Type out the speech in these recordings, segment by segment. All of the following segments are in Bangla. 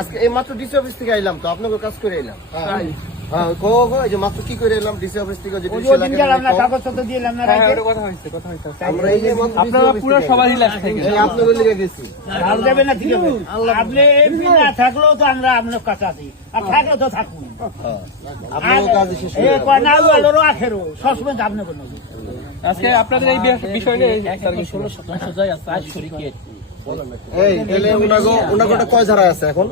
আজকে এই মাত্র ডিসি অফিস থেকে আইলাম তো আপনাকে কাজ করে এলাম। মাত্র কি করে এলাম ডিসি অফিস থেকে থাকলেও তো আমরা আপনার কাছে আছি আর থাকলেও তো থাকুন সবসময় আপনি আজকে আপনাদের এই বিষয় নিয়ে 16 জায়গা আছে শরীকে কয় ধারা আছে এখন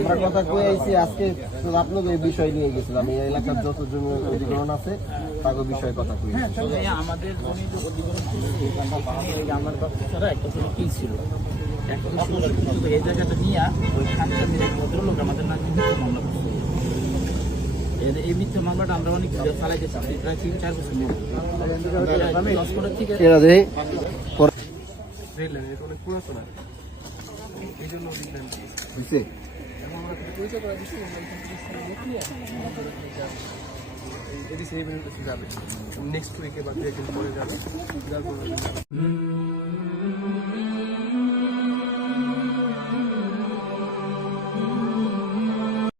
আমরা কথা কয়ে আইছি আজকে আপনাদের এই বিষয় নিয়ে গেছিলাম এই এলাকার যত জমি অধিগ্রহণ আছে তাকে বিষয়ে কথা কই আমাদের জমির অধিগ্রহণ আমার কাছে একটা কি ছিল এই জায়গাটা নিয়ে ওই ভদ্রলোক আমাদের নামে মিথ্যা মামলা করছে। এই মিথ্যা মামলাটা আমরা অনেক চালাই গেছি প্রায় 3-4 বছর নেক্সট উইকে বা 2 দিন পরে যাবে।